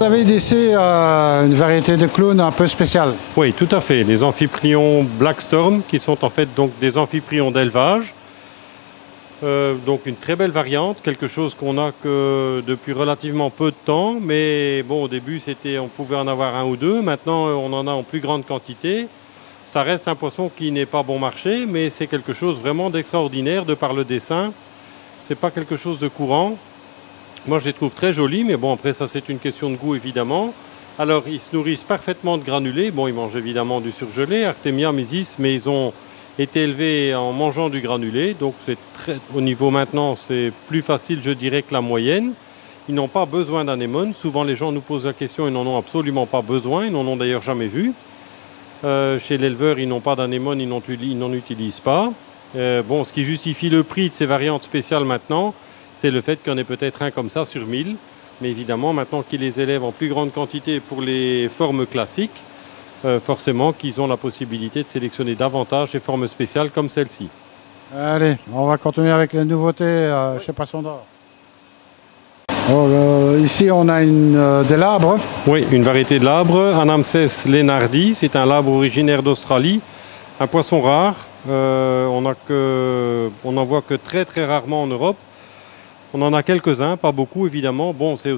Vous avez ici une variété de clowns un peu spéciale. Oui, tout à fait. Les amphiprions Blackstorm, qui sont en fait donc des amphiprions d'élevage. Donc une très belle variante, quelque chose qu'on a que depuis relativement peu de temps. Mais bon, au début, on pouvait en avoir un ou deux. Maintenant, on en a en plus grande quantité. Ça reste un poisson qui n'est pas bon marché, mais c'est quelque chose vraiment d'extraordinaire de par le dessin. C'est pas quelque chose de courant. Moi, je les trouve très jolis, mais bon, après, ça, c'est une question de goût, évidemment. Alors, ils se nourrissent parfaitement de granulés. Bon, ils mangent évidemment du surgelé, Artemia, Mysis, mais ils ont été élevés en mangeant du granulé. Donc, au niveau maintenant, c'est plus facile, je dirais, que la moyenne. Ils n'ont pas besoin d'anémone. Souvent, les gens nous posent la question, ils n'en ont absolument pas besoin. Ils n'en ont d'ailleurs jamais vu. Chez l'éleveur, ils n'ont pas d'anémone, ils n'en utilisent pas. Bon, ce qui justifie le prix de ces variantes spéciales maintenant, c'est le fait qu'il y en ait peut-être un comme ça sur 1000. Mais évidemment, maintenant qu'ils les élèvent en plus grande quantité pour les formes classiques, forcément qu'ils ont la possibilité de sélectionner davantage les formes spéciales comme celle-ci. Allez, on va continuer avec les nouveautés chez Poisson d'Or. Ici, on a des labres. Oui, une variété de labre, Anamses lenardi. C'est un labre originaire d'Australie, un poisson rare. On n'en voit que très très rarement en Europe. On en a quelques-uns, pas beaucoup évidemment. Bon, c'est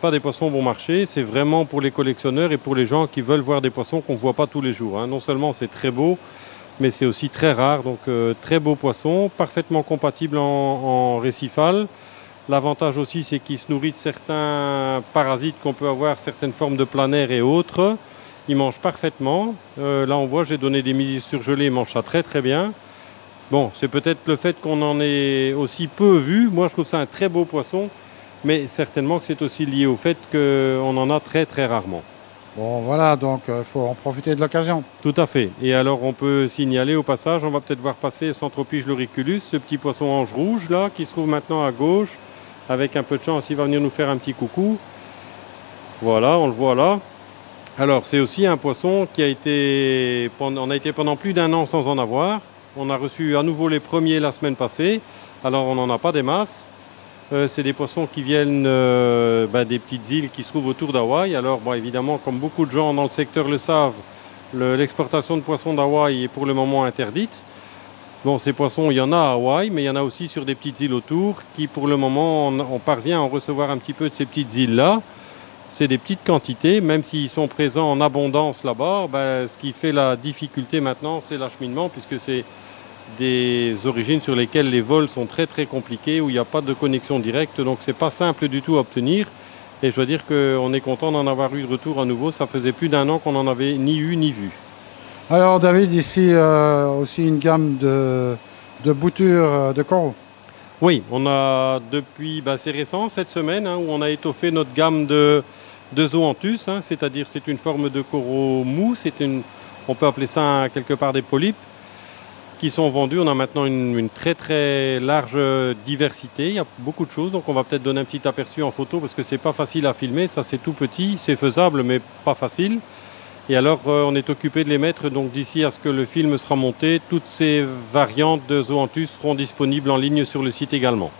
pas des poissons bon marché, c'est vraiment pour les collectionneurs et pour les gens qui veulent voir des poissons qu'on ne voit pas tous les jours. Non seulement c'est très beau, mais c'est aussi très rare. Donc très beau poisson, parfaitement compatible en récifal. L'avantage aussi, c'est qu'il se nourrit de certains parasites qu'on peut avoir, certaines formes de planaires et autres. Il mange parfaitement. Là, on voit, j'ai donné des mysis surgelées, il mange ça très très bien. Bon, c'est peut-être le fait qu'on en ait aussi peu vu. Moi, je trouve ça un très beau poisson, mais certainement que c'est aussi lié au fait qu'on en a très très rarement. Bon, voilà, donc il faut en profiter de l'occasion. Tout à fait. Et alors, on peut signaler au passage, on va peut-être voir passer Centropige loriculus, ce petit poisson ange rouge là, qui se trouve maintenant à gauche. Avec un peu de chance, il va venir nous faire un petit coucou. Voilà, on le voit là. Alors, c'est aussi un poisson qui on a été pendant plus d'1 an sans en avoir. On a reçu à nouveau les premiers la semaine passée. Alors, on n'en a pas des masses. C'est des poissons qui viennent des petites îles qui se trouvent autour d'Hawaï. Alors, bon, évidemment, comme beaucoup de gens dans le secteur le savent, l'exportation de poissons d'Hawaï est pour le moment interdite. Bon, ces poissons, il y en a à Hawaï, mais il y en a aussi sur des petites îles autour qui, pour le moment, on parvient à en recevoir un petit peu de ces petites îles-là. C'est des petites quantités, même s'ils sont présents en abondance là-bas. Ce qui fait la difficulté maintenant, c'est l'acheminement, puisque c'est des origines sur lesquelles les vols sont très très compliqués, où il n'y a pas de connexion directe, donc c'est pas simple du tout à obtenir. Et je dois dire qu'on est content d'en avoir eu de retour à nouveau. Ça faisait plus d'1 an qu'on n'en avait ni eu ni vu. Alors David, ici aussi une gamme de boutures de coraux. Oui, on a depuis, c'est récent cette semaine, où on a étoffé notre gamme de Zoanthus, c'est-à-dire c'est une forme de coraux mou, on peut appeler ça quelque part des polypes, qui sont vendus. On a maintenant une très très large diversité, il y a beaucoup de choses, donc on va peut-être donner un petit aperçu en photo parce que c'est pas facile à filmer, ça c'est tout petit, c'est faisable mais pas facile. Et alors, on est occupé de les mettre, donc d'ici à ce que le film sera monté, toutes ces variantes de Zoanthus seront disponibles en ligne sur le site également.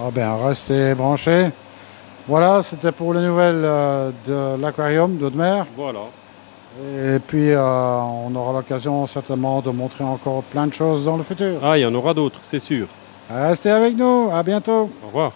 Ah ben, restez branchés. Voilà, c'était pour les nouvelles de l'aquarium d'eau de mer. Voilà. Et puis, on aura l'occasion certainement de montrer encore plein de choses dans le futur. Ah, il y en aura d'autres, c'est sûr. Restez avec nous, à bientôt. Au revoir.